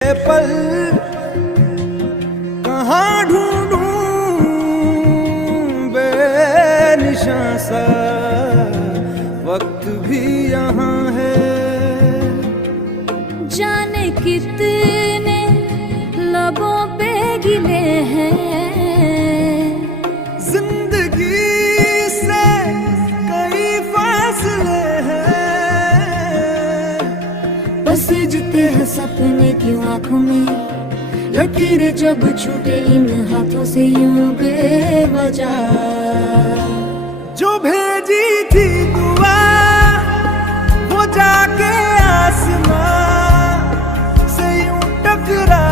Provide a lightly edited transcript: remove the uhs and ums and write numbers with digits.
पल कहाँ ढूंढूं बेनिशां सा वक्त भी यहाँ है। जाने कितने लबों पे गिले हैं, जिंदगी से कई फासले हैं। बस जीते हैं सपने की आंखों में, लकीरें जब छूटे इन हाथों से यूं बेवजह। जो भेजी थी दुआ वो जाके आसमां से यूं टकरा